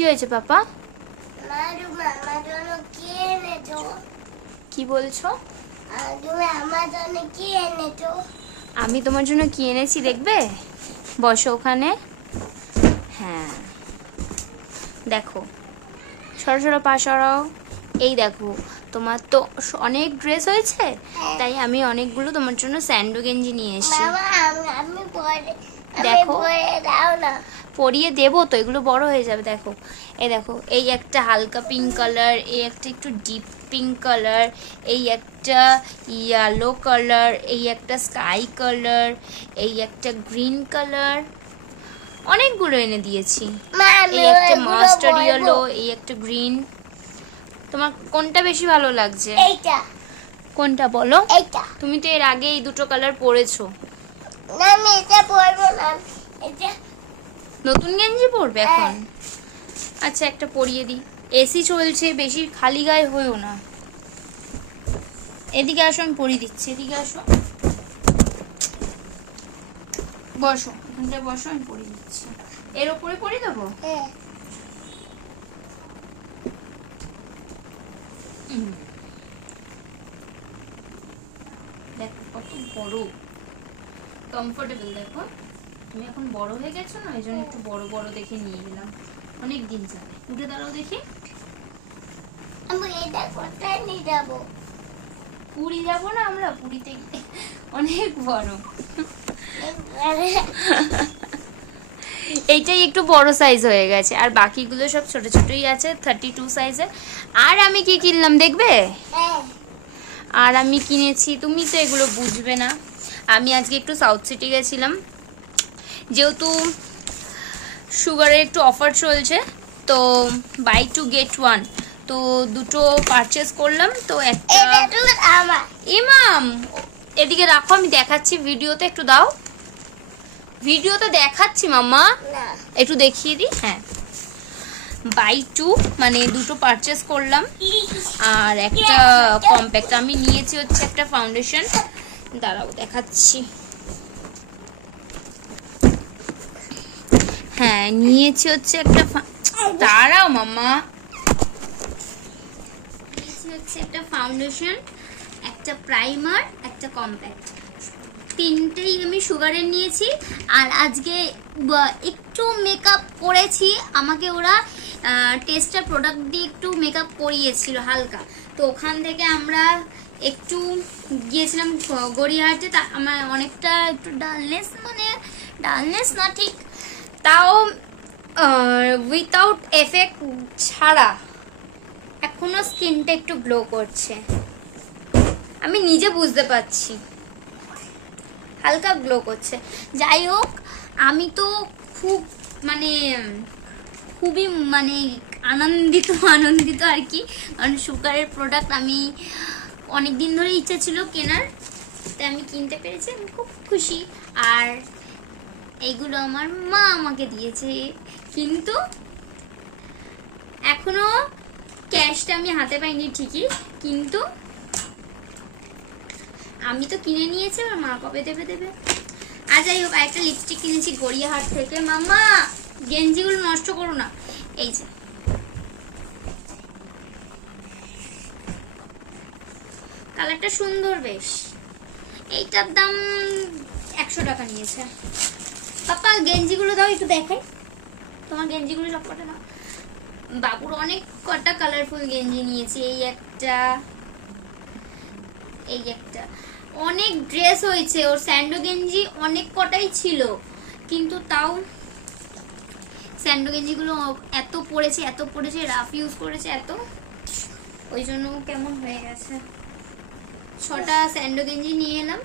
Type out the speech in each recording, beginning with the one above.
কি হয়েছে পাপা? কি বলছো? আমি তোমার জন্য কি এনেছি দেখবে? বসো ওখানে। হ্যাঁ দেখো, সরো সরো, পা সরাও। এই দেখো, তোমার তো অনেক ড্রেস হয়েছে, তাই আমি অনেকগুলো তোমার জন্য স্যান্ডো গেঞ্জি নিয়ে এসেছি। দেখো, পরিয়ে দেবো তো, এগুলো বড় হয়ে যাবে। দেখো, এই দেখো, এই একটা হালকা পিঙ্ক কালার, এই একটা একটু ডিপ পিঙ্ক কালার, এই একটা ইয়েলো কালার, এই একটা স্কাই কালার, এই একটা গ্রিন কালার, অনেকগুলো এনে দিয়েছি। এই একটা মাস্টার্ড ইয়েলো, এই একটা গ্রিন। তোমার কোনটা বেশি ভালো লাগছে? এইটা। কোনটা বলো? এইটা। তুমি তো এর আগে এই দুটো কালার পরেছো। না, আমি এটা পরবো না, এটা নতুন গেঞ্জি পরবে এখন? আচ্ছা, একটা পরিয়ে দিই। এসি চলছে, বেশি খালি গায়ে হয়েও না। এদিকে আসো, আমি পরিয়ে দিচ্ছি। এদিকে আসো, বসো এখানটায়, বসো, আমি পরিয়ে দিচ্ছি। এর উপরে পরিয়ে দেবো? দেখো কত বড়, কমফোর্টেবল। দেখো, তুমি এখন বড় হয়ে গেছো না, এই জন্য একটু বড় বড় দেখে নিয়ে গেলাম, অনেক দিন যাবে। উঠে দাঁড়াও দেখি। আমি এটা কোথায় নিয়ে যাবো? পুরী যাবো না আমরা? পুরীতে অনেক বড়। এইটাই একটু বড় সাইজ হয়ে গেছে, আর বাকিগুলো সব ছোট ছোটই আছে, 32 সাইজের। আর আমি কি কিনলাম দেখবে? আর আমি কিনেছি, তুমি তো এগুলো বুঝবে না। আমি আজকে একটু সাউথ সিটি গেছিলাম, যেহেতু সুগারের একটু অফার চলছে, তো বাই 2 get 1, তো দুটো পারচেস করলাম। তো একটা ইমাম, এদিকে রাখো, আমি দেখাচ্ছি ভিডিওতে, একটু দাও। ভিডিওতে দেখাচ্ছি মাম্মা, একটু দেখিয়ে দিই। হ্যাঁ, বাই 2 মানে দুটো পারচেস করলাম, আর একটা কম্প্যাক্ট। আমি নিয়েছি হচ্ছে একটা ফাউন্ডেশন, দাঁড়াও দেখাচ্ছি। হ্যাঁ, নিয়েছি হচ্ছে একটা, দাঁড়াও মাম্মা, নিয়েছি হচ্ছে একটা ফাউন্ডেশন, একটা প্রাইমার, একটা কম্প্যাক্ট। তিনটেই আমি সুগারের নিয়েছি। আর আজকে একটু মেকআপ করেছি, আমাকে ওরা টেস্টার প্রোডাক্ট দিয়ে একটু মেকআপ করিয়েছিল হালকা। তো ওখান থেকে আমরা একটু গিয়েছিলাম গড়িয়াহাটে। তা আমার অনেকটা একটু ডালনেস না ঠিক, তাও উইথাউট এফেক্ট ছাড়া এখনো স্কিনটা একটু গ্লো করছে, আমি নিজে বুঝতে পারছি, হালকা গ্লো করছে। যাই হোক, আমি তো খুবই আনন্দিত আর কি, কারণ সুগারের প্রোডাক্ট আমি অনেক দিন ধরে ইচ্ছা ছিল কেনার, তাই আমি কিনতে পেরেছি, আমি খুব খুশি। আর এইগুলো আমার মা আমাকে দিয়েছে, কিন্তু এখনো ক্যাশটা আমি হাতে পাইনি ঠিকই, কিন্তু আমি তো কিনে নিয়েছি, আমার মা কবে দেবে। আর যাই হোক, একটা লিপস্টিক কিনেছি গড়িয়াহাট থেকে। মাম্মা, গেঞ্জিগুলো নষ্ট করো না। এই যে, কালারটা সুন্দর বেশ, এইটার দাম 100 টাকা নিয়েছে। পাপা, গেঞ্জিগুলো দাও একটু দেখাই, তোমার গেঞ্জিগুলো সব কটা না। বাবুর অনেক কটা কালারফুল গেঞ্জি নিয়েছি, এই একটা, অনেক ড্রেস হয়েছে ওর। স্যান্ডো গেঞ্জি অনেক কটাই ছিল, কিন্তু তাও স্যান্ডো গেঞ্জিগুলো এত পড়েছে, রাফ ইউজ করেছে এত, ওই জন্য কেমন হয়ে গেছে। 6টা স্যান্ডো গেঞ্জি নিয়ে এলাম,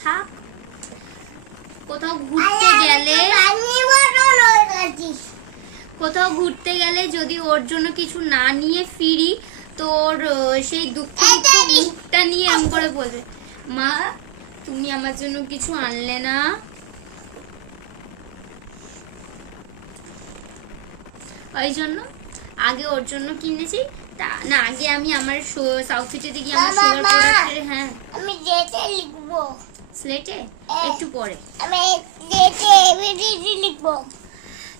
থাক। কোথাও ঘুরতে গেলে যদি ওর জন্য কিছু না নিয়ে ফিরি, তোর সেই দুঃখটা নিয়ে এমন করে বলবে, মা তুমি আমার জন্য কিছু আনলে না। ওই জন্য আগে ওর জন্য কিনেছি, না আগে আমি আমার সাউথ সিটিতে গিয়ে আমার সুগার প্রোডাক্টের, হ্যাঁ আমি যেতে লিখবো স্লেটে একটু পরে, আমি যেতে এবিসিডি লিখবো।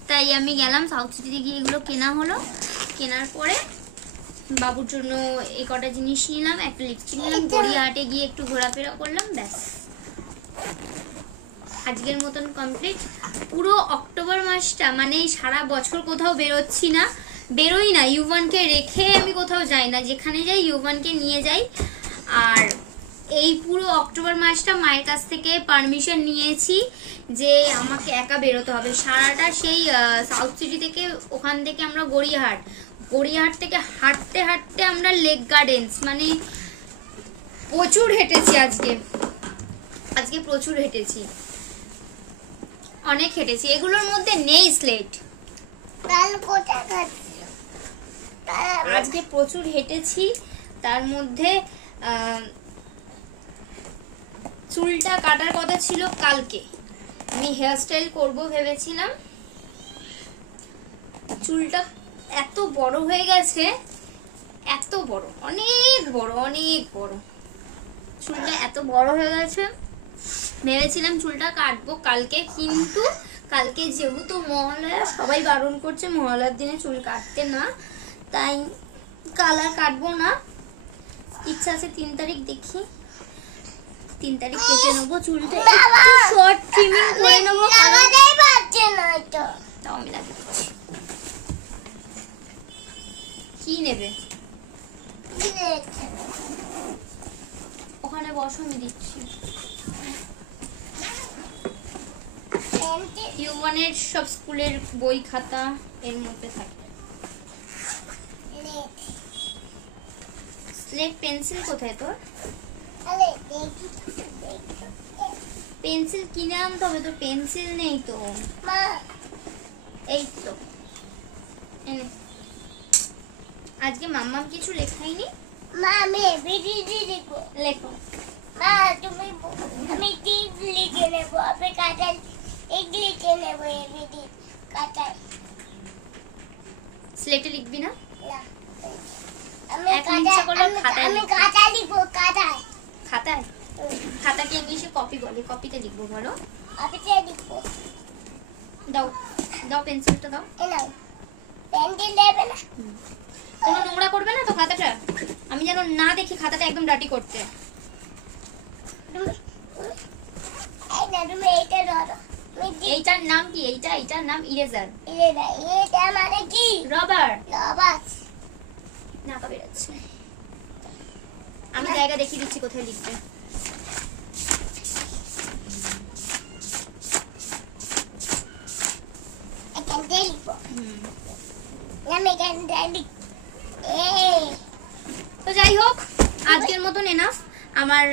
তাই আমি গেলাম সাউথ সিটিতে গিয়ে এগুলো কেনা হলো। কেনার পরে বাবুর জন্য এই কটা জিনিস নিলাম, একটা লিপস্টিক নিলাম, গড়িয়াহাটে গিয়ে একটু ঘোরাফেরা করলাম, ব্যাস আজকের মতন কমপ্লিট। পুরো অক্টোবর মাসটা মানে সারা বছর কোথাও বেরোচ্ছি না, বেরোই না, ইউভানকে রেখে আমি কোথাও যাই না, যেখানে যাই ইউভানকে নিয়ে যাই। আর এই পুরো অক্টোবর মাসটা মায়ের কাছ থেকে পারমিশন নিয়েছি যে আমাকে একা বেরোতে হবে সারাটা। সেই সাউথ সিটি থেকে ওখান থেকে আমরা গড়িয়াহাট থেকে হাঁটতে হাঁটতে আমরা লেক গার্ডেন্স, মানে প্রচুর হেঁটেছি আজকে প্রচুর হেঁটেছি, অনেক হেঁটেছি। এগুলোর মধ্যে নেই স্লেট, আজকে প্রচুর হেঁটেছি। তার মধ্যে চুলটা কাটার কথা ছিল কালকে, আমি হেয়ারস্টাইল করব ভেবেছিলাম। চুলটা এত বড় হয়ে গেছে, এত বড়, অনেক বড় চুলটা এত বড় হয়ে গেছে। ভেবেছিলাম চুলটা কাটবো কালকে, কিন্তু কালকে যেহেতু মহালয়া, সবাই বারণ করছে মহালয়ার দিনে চুল কাটতে না, তাই কাল আর কাটবো না। ইচ্ছা আছে 3 তারিখ, দেখি 3 তারিখ কেটে নেবো চুলটা, একটু শর্ট ট্রিমিং করে নেবো। তাও আমি লাগিয়ে দিচ্ছি। কি নেবে? ওখানে বসো, আমি দিচ্ছি। ইউভানের সব স্কুলের বই খাতা এর মধ্যে থাকে। স্লেট পেন্সিল কোথায় তোর? পেন্সিল কিনে আনতে হবে, তোর পেন্সিল নেই তো। এই তো এনে। আজকে মাম্মাম কিছু লেখাইনি। মা আমি এবিসিডি লিখবো। লেখো। মা তুমি, আমি টিপ লিখে নেবো, আপনি কাটাল এক লিখে নেবো, এবিসিডি কাটাল। স্লেটে লিখবি না? না, আমি কাটা লিখবো, কাটায়। খাতায়? খাতাকে ইংলিশে কপি বলে, কপিতে লিখবো বলো। কপিতে লিখবো। দাও দাও, পেন্সিলটা দাও। এই নাও, পেন্সিল দেবে না? কোনো নোংরা করবে না তো খাতাটা? আমি যেন না দেখি খাতাটা একদম ডাটি করতে। এই না, তুমি এইটা ধরো। এইটার নাম কি? এইটার নাম ইরেজার। এটা মানে কি? রবার। রবার। নাকা বেরোচ্ছে। আমি জায়গা দেখিয়ে দিচ্ছি কোথায় লিখবে। এখানটাই লিখবো। আমি এখানটাই লিখবো। তো যাই হোক, আজকের মতন এনাফ। আমার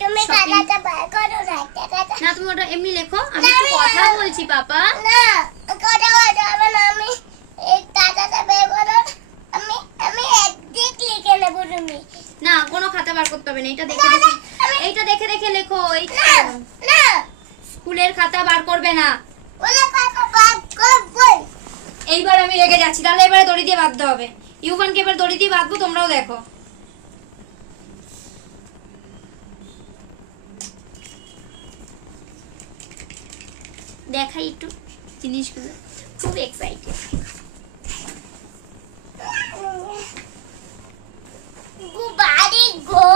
তুমি খাতাটা বার করো না, একটা খাতা। না, তুমি ওটা এমনি লেখো, আমি একটু কথা বলছি পাপা। না, কথা বলতে হবে না, আমি এই খাতাটা বের করো। আমি একদিক লিখে নেবো। তুমি না, কোনো খাতা বার করতে হবে না, এইটা দেখে দেখে, এইটা দেখে দেখে লেখো। এইটা না, স্কুলের খাতা বার করবে না। ওলা খাতা বার করবো। এইবার আমি রেগে যাচ্ছি, তাহলে এবারে দড়ি দিয়ে বাঁধতে হবে। ইউভানকে এবার দড়ি দিয়ে বাঁধবো, তোমরাও দেখো। দেখাই একটু জিনিসগুলো, খুব এক্সাইটেড। বাড়ি গো।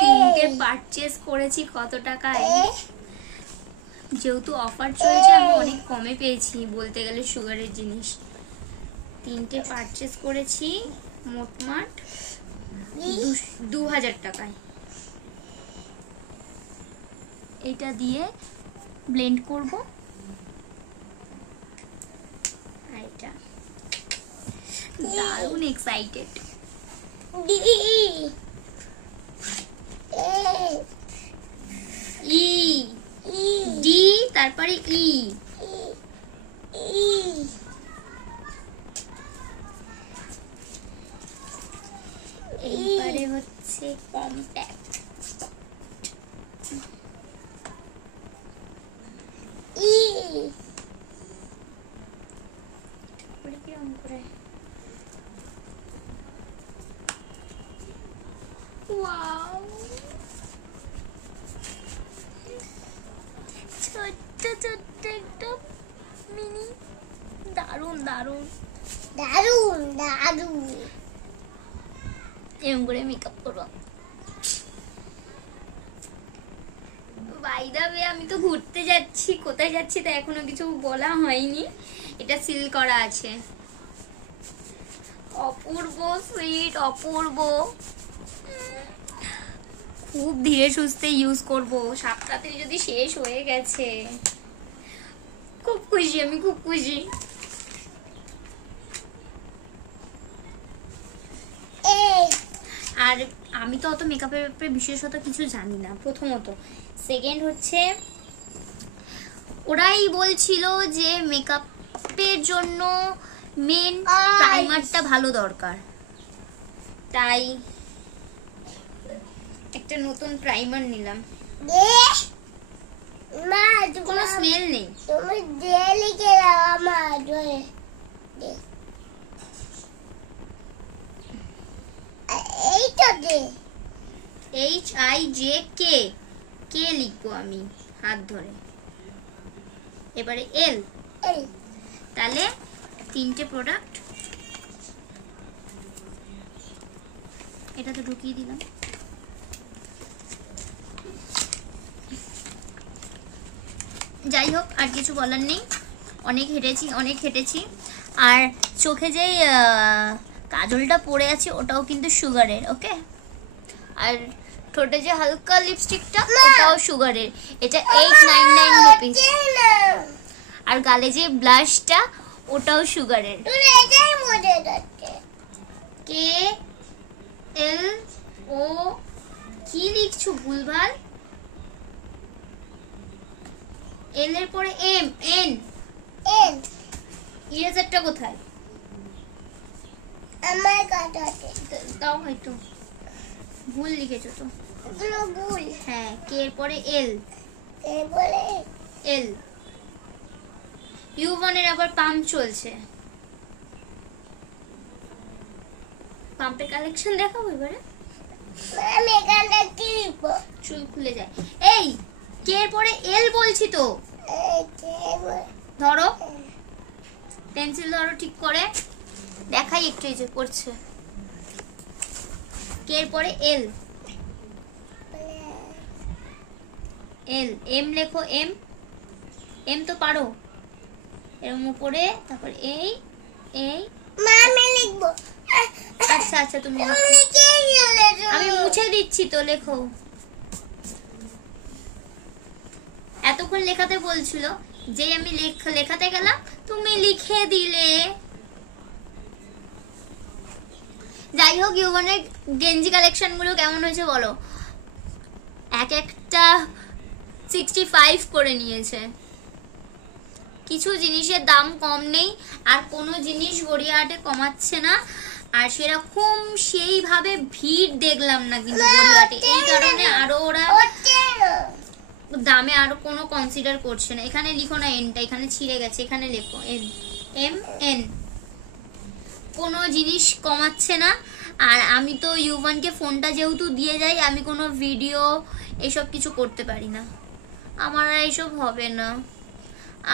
তিনটে পারচেজ করেছি কত টাকায়, যেহেতু অফার চলছে আমি অনেক কমে পেয়েছি বলতে গেলে সুগারের জিনিস। 3টে পারচেজ করেছি মোটমাট 2000 টাকায়। এটা দিয়ে ব্লেন্ড করব। এটা দারুণ এক্সাইটেড। ই ডি, তারপরে ই। এইবারে হচ্ছে কম্প্যাক্ট। ওয়াও, ছোট্ট ছোট্ট একটা মিনি, দারুণ দারুণ। দারুণ দারুণ। এরকম করে মেকআপ করবো। বাই দ্য ওয়ে, আমি তো ঘুরতে যাচ্ছি, কোথায় যাচ্ছি তা এখনো কিছু বলা হয়নি। এটা সিল করা আছে। অপূর্ব সুইট, অপূর্ব। খুব ধীরে সুস্থে ইউজ করব, সপ্তাহে যদি শেষ হয়ে গেছে। খুব খুশি আমি, খুব খুশি। আর আমি তো অত মেকআপের ব্যাপারে বিশেষত কিছু জানি না, প্রথমত। সেকেন্ড হচ্ছে, ওরাই বলছিল যে মেকআপের জন্য মেন প্রাইমারটা ভালো দরকার, তাই একটা নতুন প্রাইমার নিলাম। মা কোনো স্মেল নেই। তুমি দে লিখে দাও আমার দে। এইটা দে। HIJK, কে লিখবো আমি হাত ধরে। এবারে L। এই তাহলে 3টে প্রোডাক্ট এটা তো ঢুকিয়ে দিলাম। যাই হোক, আর কিছু বলার নেই। অনেক হেঁটেছি। আর চোখে যেই কাজলটা পরে আছে ওটাও কিন্তু সুগারের, ওকে। আর ঠোঁটে যে হালকা লিপস্টিকটা ওটাও সুগারের, এটা 899 রুপিস। আর গালে যে ব্লাশটা ওটাও সুগারের। তুই এটাই মজা করতে। KLO, কি লিখছো ভুলভাল? L এর পরে MN। ইরেজারটা কোথায়? আমার কাটাতে তাও হয়তো ভুল লিখেছো তো। এগুলো ভুল। হ্যাঁ, K এর পরে L। এরপরে L। U1 এর আবার পাম্প চলছে। পাম্পের কালেকশন দেখাবো এবারে। আমি এখানটা কি লিখবো? চুল খুলে যায়। এই K এর পরে L বলছি তো। ধরো পেন্সিল, ধরো ঠিক করে দেখাই একটু, এই যে করছে। K এর পরে L। M লেখো। M তো পারো। এরকম উপরে, তারপর এই। মা আমি লিখবো। আচ্ছা তুমি লেখো। তুমি কি লিখলে? আমি মুছে দিচ্ছি তো, লেখো। এতক্ষণ লেখাতে বলছিল, যেই আমি লেখাতে গেলাম তুমি লিখে দিলে। যাই হোক, ইউভানের গেঞ্জি কালেকশন গুলো কেমন হয়েছে বলো। এক একটা 65 করে নিয়েছে। কিছু জিনিসের দাম কম নেই, আর কোনো জিনিস গড়িয়াহাটে কমাচ্ছে না। আর সেরকম সেইভাবে ভিড় দেখলাম না কিন্তু গড়িয়াহাটে, এই কারণে আরো ওরা দামে আরো কোনো কনসিডার করছে না। এখানে লিখো না এনটা, এখানে ছিঁড়ে গেছে, এখানে লেখো MN। কোনো জিনিস কমাচ্ছে না। আর আমি তো ইউভানকে ফোনটা যেহেতু দিয়ে যাই, আমি কোনো ভিডিও এসব কিছু করতে পারি না। আমার আর এইসব হবে না,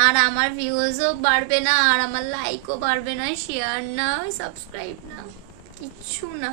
আর আমার ভিউজও বাড়বে না, আর আমার লাইকও বাড়বে না, শেয়ার না, সাবস্ক্রাইব না, কিচ্ছু না।